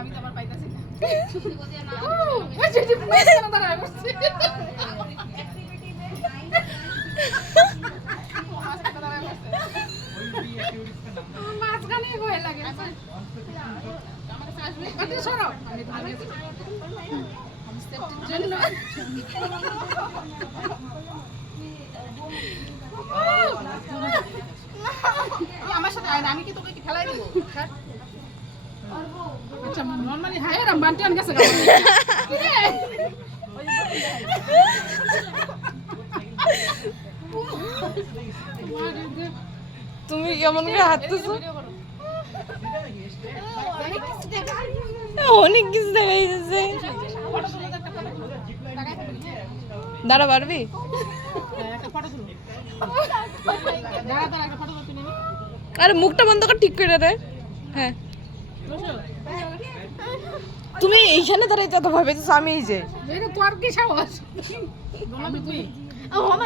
আমি তো আবার পাইতাছি না ওই যে কেন দাঁড়ায় বসছে মাঝখানে ভয় লাগে আমার কাছে সরো আমি সেফটির জন্য আমার সাথে আমি কি তোকে খেলাই দিব আচ্ছা নরমালি হাই রাম বান্টিয়ান গেছে তুমি কেমন করে হাঁটতেছো? অনেক কিছু দেখা যাচ্ছে। দাঁড়া পারবি? আরে মুখটা বন্ধ কর ঠিক করে রে। হ্যাঁ তুমি এইখানে দাঁড়াইতে এত ভয় পেয়েছো, আমি এই যে তোর কি সাহস